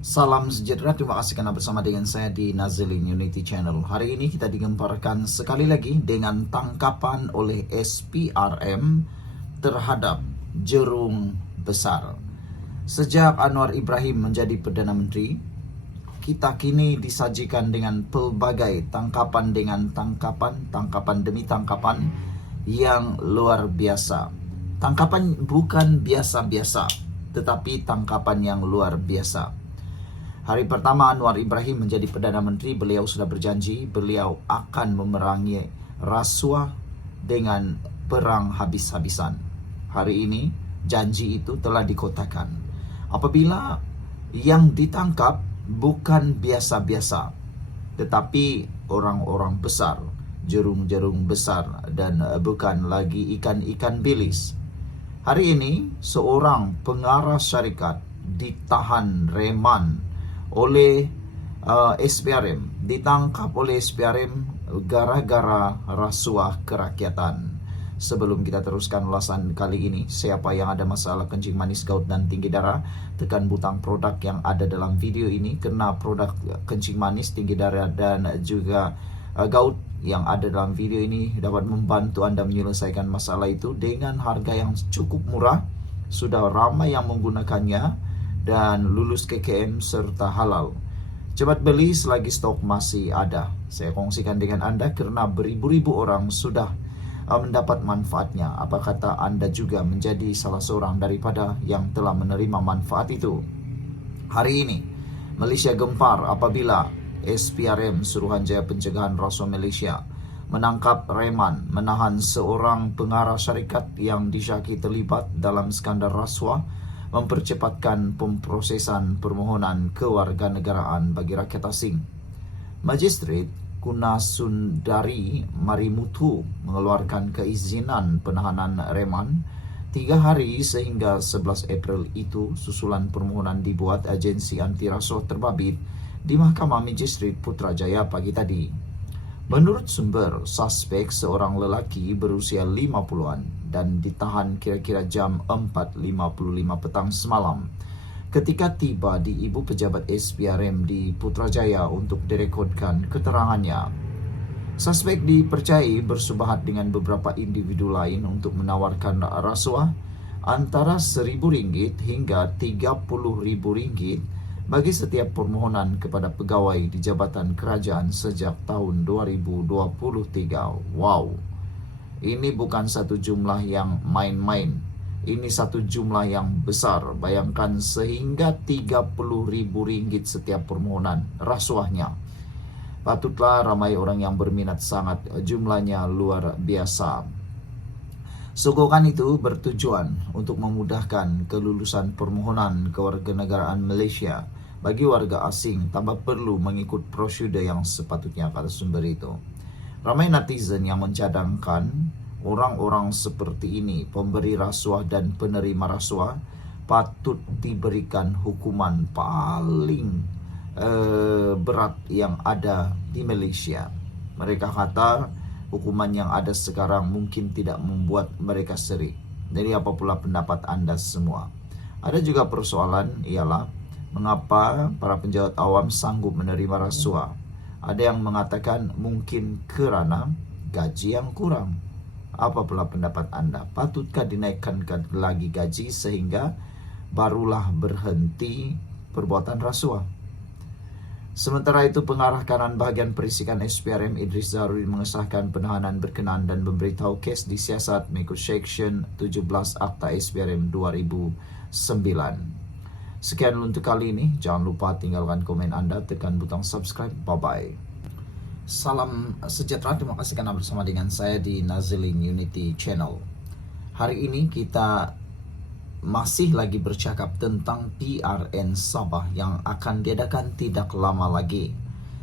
Salam sejahtera, terima kasih karena bersama dengan saya di Nazilin Unity Channel. Hari ini kita digemparkan sekali lagi dengan tangkapan oleh SPRM terhadap Jerung Besar. Sejak Anwar Ibrahim menjadi Perdana Menteri, kita kini disajikan dengan pelbagai tangkapan tangkapan demi tangkapan yang luar biasa. Tangkapan bukan biasa-biasa, tetapi tangkapan yang luar biasa. Hari pertama Anwar Ibrahim menjadi Perdana Menteri, beliau sudah berjanji beliau akan memerangi rasuah dengan perang habis-habisan. Hari ini janji itu telah dikotakan. Apabila yang ditangkap bukan biasa-biasa, tetapi orang-orang besar, jerung-jerung besar, dan bukan lagi ikan-ikan bilis. Hari ini seorang pengarah syarikat ditahan reman oleh SPRM, ditangkap oleh SPRM gara-gara rasuah kerakyatan. Sebelum kita teruskan ulasan kali ini, siapa yang ada masalah kencing manis, gout, dan tinggi darah, tekan butang produk yang ada dalam video ini, karena produk kencing manis, tinggi darah, dan juga gout yang ada dalam video ini dapat membantu Anda menyelesaikan masalah itu dengan harga yang cukup murah. Sudah ramai yang menggunakannya dan lulus KKM serta halal. Cepat beli selagi stok masih ada. Saya kongsikan dengan Anda karena beribu-ribu orang sudah mendapat manfaatnya. Apa kata Anda juga menjadi salah seorang daripada yang telah menerima manfaat itu? Hari ini Malaysia gempar apabila SPRM Suruhanjaya Pencegahan Rasuah Malaysia menangkap reman, menahan seorang pengarah syarikat yang disyaki terlibat dalam skandal rasuah, mempercepatkan pemprosesan permohonan kewarganegaraan bagi rakyat asing. Magistrate Kunasundari Marimutu mengeluarkan keizinan penahanan reman 3 hari sehingga 11 April itu susulan permohonan dibuat agensi anti rasuah terbabit di Mahkamah Magistrate Putrajaya pagi tadi. Menurut sumber, suspek seorang lelaki berusia 50-an dan ditahan kira-kira jam 4.55 petang semalam ketika tiba di Ibu Pejabat SPRM di Putrajaya untuk direkodkan keterangannya. Suspek dipercayai bersubahat dengan beberapa individu lain untuk menawarkan rasuah antara RM1.000 hingga RM30.000 bagi setiap permohonan kepada pegawai di Jabatan Kerajaan sejak tahun 2023. Wow, ini bukan satu jumlah yang main-main. Ini satu jumlah yang besar. Bayangkan sehingga RM30.000 setiap permohonan rasuahnya. Patutlah ramai orang yang berminat sangat, jumlahnya luar biasa. Sogokan itu bertujuan untuk memudahkan kelulusan permohonan kewarganegaraan Malaysia bagi warga asing tanpa perlu mengikut prosedur yang sepatutnya, kata sumber itu. Ramai netizen yang mencadangkan orang-orang seperti ini, pemberi rasuah dan penerima rasuah, patut diberikan hukuman paling berat yang ada di Malaysia. Mereka kata hukuman yang ada sekarang mungkin tidak membuat mereka serik. Jadi apa pula pendapat Anda semua? Ada juga persoalan ialah mengapa para penjawat awam sanggup menerima rasuah. Ada yang mengatakan mungkin kerana gaji yang kurang. Apa pula pendapat Anda? Patutkah dinaikkan lagi gaji sehingga barulah berhenti perbuatan rasuah? Sementara itu, pengarah kanan bahagian perisikan SPRM Idris Zahrudin mengesahkan penahanan berkenaan dan memberitahu kes disiasat mengikut Seksyen 17 Akta SPRM 2009. Sekian untuk kali ini. Jangan lupa tinggalkan komen Anda, tekan butang subscribe. Bye-bye. Salam sejahtera, terima kasih karena bersama dengan saya di Nazilin Unity Channel. Hari ini kita masih lagi bercakap tentang PRN Sabah yang akan diadakan tidak lama lagi.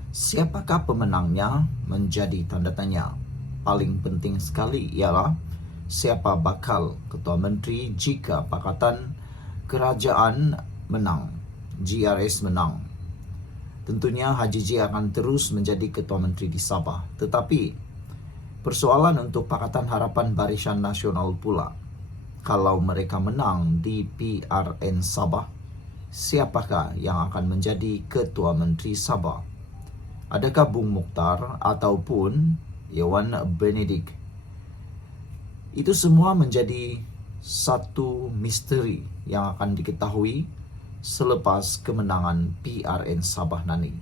Siapakah pemenangnya menjadi tanda tanya. Paling penting sekali ialah siapa bakal Ketua Menteri jika Pakatan Kerajaan menang, GRS menang. Tentunya Haji J akan terus menjadi Ketua Menteri di Sabah. Tetapi persoalan untuk Pakatan Harapan Barisan Nasional pula, kalau mereka menang di PRN Sabah, siapakah yang akan menjadi Ketua Menteri Sabah? Adakah Bung Mukhtar ataupun Iwan Benedik? Itu semua menjadi satu misteri yang akan diketahui selepas kemenangan PRN Sabah nanti.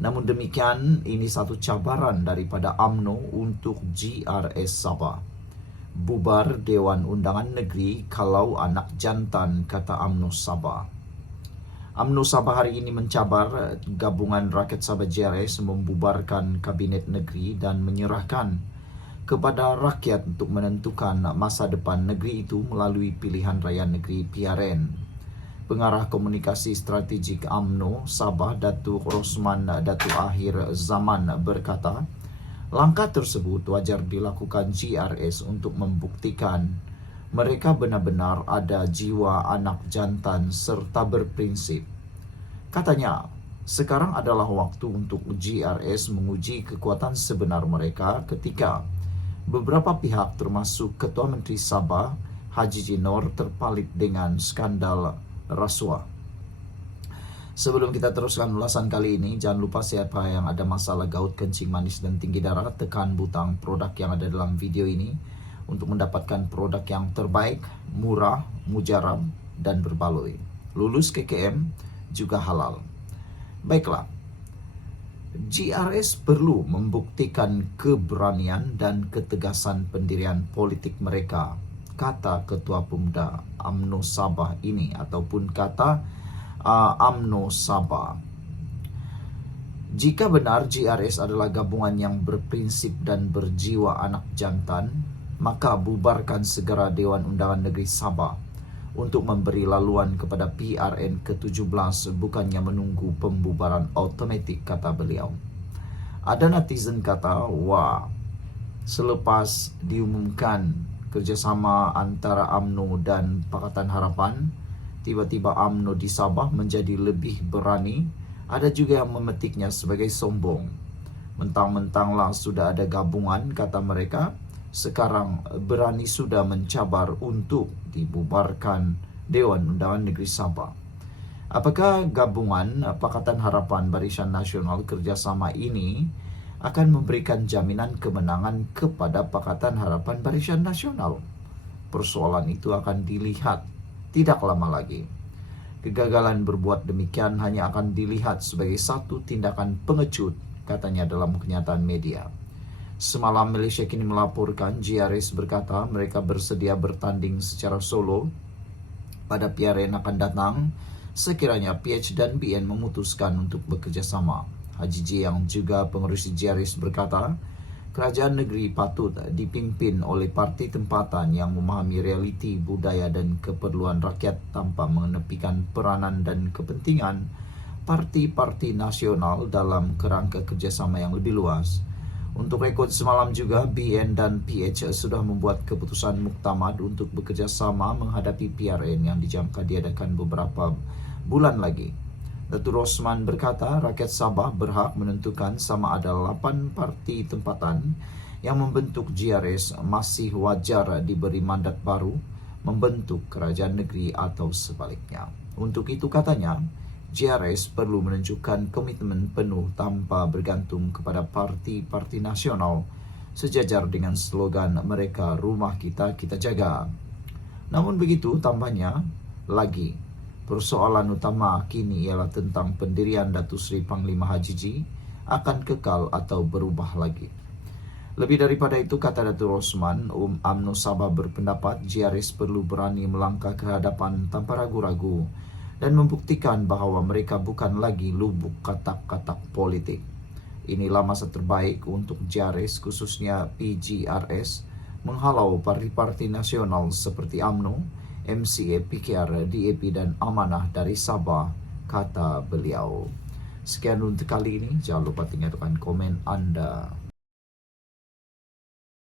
Namun demikian, ini satu cabaran daripada UMNO untuk GRS Sabah. Bubar Dewan Undangan Negeri kalau anak jantan, kata UMNO Sabah. UMNO Sabah hari ini mencabar gabungan rakyat Sabah GRS membubarkan kabinet negeri dan menyerahkan kepada rakyat untuk menentukan masa depan negeri itu melalui pilihan raya negeri PRN. Pengarah Komunikasi Strategik UMNO Sabah, Datuk Rosman Datuk Akhir Zaman berkata, langkah tersebut wajar dilakukan GRS untuk membuktikan mereka benar-benar ada jiwa anak jantan serta berprinsip. Katanya, sekarang adalah waktu untuk GRS menguji kekuatan sebenar mereka ketika beberapa pihak termasuk Ketua Menteri Sabah Haji Jinor terpalit dengan skandal rasuah. Sebelum kita teruskan ulasan kali ini, jangan lupa siapa yang ada masalah gout, kencing manis dan tinggi darah, tekan butang produk yang ada dalam video ini untuk mendapatkan produk yang terbaik, murah, mujarab dan berbaloi. Lulus KKM juga halal. Baiklah, GRS perlu membuktikan keberanian dan ketegasan pendirian politik mereka, kata Ketua Pemuda UMNO Sabah ini, ataupun kata UMNO Sabah. Jika benar GRS adalah gabungan yang berprinsip dan berjiwa anak jantan, maka bubarkan segera Dewan Undangan Negeri Sabah untuk memberi laluan kepada PRN ke-17, bukannya menunggu pembubaran otomatik, kata beliau. Ada netizen kata, wah, selepas diumumkan kerjasama antara UMNO dan Pakatan Harapan, tiba-tiba UMNO di Sabah menjadi lebih berani. Ada juga yang memetiknya sebagai sombong. Mentang-mentanglah sudah ada gabungan, kata mereka, sekarang berani sudah mencabar untuk dibubarkan Dewan Undangan Negeri Sabah. Apakah gabungan Pakatan Harapan Barisan Nasional kerjasama ini akan memberikan jaminan kemenangan kepada Pakatan Harapan Barisan Nasional? Persoalan itu akan dilihat tidak lama lagi. Kegagalan berbuat demikian hanya akan dilihat sebagai satu tindakan pengecut, katanya dalam kenyataan media. Semalam Malaysia Kini melaporkan GRS berkata mereka bersedia bertanding secara solo pada PRN akan datang sekiranya PH dan BN memutuskan untuk bekerja sama. Haji J yang juga pengurusi GRS berkata, kerajaan negeri patut dipimpin oleh parti tempatan yang memahami realiti budaya dan keperluan rakyat tanpa mengenepikan peranan dan kepentingan parti-parti nasional dalam kerangka kerjasama yang lebih luas. Untuk rekod semalam juga, BN dan PH sudah membuat keputusan muktamad untuk bekerja sama menghadapi PRN yang dijangka diadakan beberapa bulan lagi. Datuk Rosman berkata rakyat Sabah berhak menentukan sama ada 8 parti tempatan yang membentuk GRS masih wajar diberi mandat baru membentuk kerajaan negeri atau sebaliknya. Untuk itu katanya, GRS perlu menunjukkan komitmen penuh tanpa bergantung kepada parti-parti nasional sejajar dengan slogan mereka, rumah kita, kita jaga. Namun begitu tambahnya lagi, persoalan utama kini ialah tentang pendirian Datuk Seri Panglima Haji J akan kekal atau berubah lagi. Lebih daripada itu, kata Datuk Rosman, UMNO Sabah berpendapat GRS perlu berani melangkah ke hadapan tanpa ragu-ragu dan membuktikan bahawa mereka bukan lagi lubuk katak-katak politik. Inilah masa terbaik untuk GRS, khususnya PGRS, menghalau parti-parti nasional seperti UMNO, MCA, PKR, DAP dan Amanah dari Sabah, kata beliau. Sekian untuk kali ini, jangan lupa tinggalkan komen Anda.